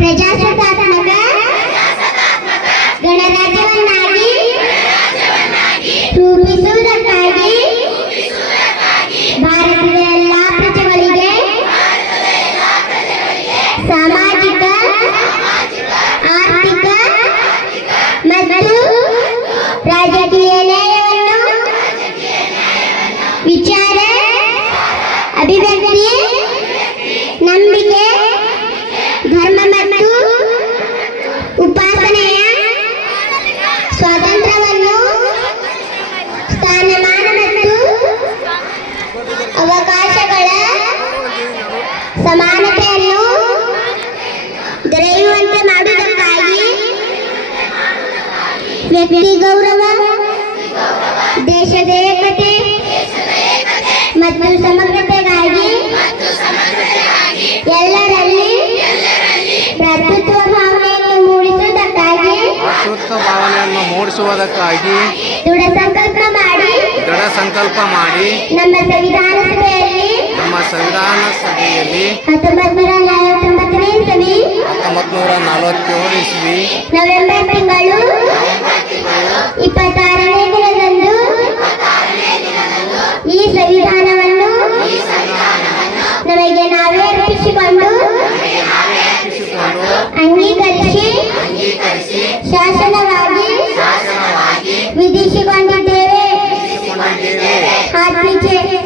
ಪ್ರಜಾಸತ್ತಾತ್ಮಕ ಗಣರಾಜ್ಯವನ್ನಾಗಿ ರೂಪಿಸುವುದಕ್ಕಾಗಿ ಭಾರತದ ಎಲ್ಲ ಪ್ರಜೆಗಳಿಗೆ ಸಾಮಾಜಿಕ ಆರ್ಥಿಕ ಮತ್ತು ರಾಜಕೀಯ ನ್ಯಾಯವನ್ನು ವಿಚಾರ ಅಭಿವ್ಯಕ್ತಿ ಸ್ಥಾನಮಾನ ಮತ್ತು ಅವಕಾಶಗಳ ಸಮಾನತೆಯನ್ನು ದೊರೆಯುವಂತೆ ಮಾಡುವುದಕ್ಕಾಗಿ ವ್ಯಕ್ತಿ ಗೌರವ ದೇಶದ ಏಕತೆ ಮತ್ತು ಸಮಗ್ರತೆಗಾಗಿ ಎಲ್ಲರಲ್ಲಿ ಭ್ರಾತೃತ್ವ ನೆರವೇರಿಸುವುದಕ್ಕಾಗಿ ದೃಢ ಸಂಕಲ್ಪ ಮಾಡಿ. ದೃಢ ಸಂಕಲ್ಪ ಮಾಡಿ. ನಮ್ಮ ಸಂವಿಧಾನ ಸಭೆಯಲ್ಲಿ ನಮ್ಮ ಸಂವಿಧಾನ ಸಭೆಯಲ್ಲಿ ಹತ್ತೊಂಬತ್ ನೂರ ನಲವತ್ತೊಂಬತ್ತನೇ ಇಸವಿ ನಲವತ್ತೇಳು ಇಸ್ವಿ. ನವೆಂಬರ್ ಈ ಸಂವಿಧಾನವನ್ನು ನಮಗೆ ನಾವೇ ಅರ್ಪಿಸಿಕೊಂಡು ಅಂಗೀಕರಿಸಿ ಶಾಸನವನ್ನು ಬಿಡಿಸಿಕೊಂಡಿದ್ದೇವೆ ಹಾಗೆ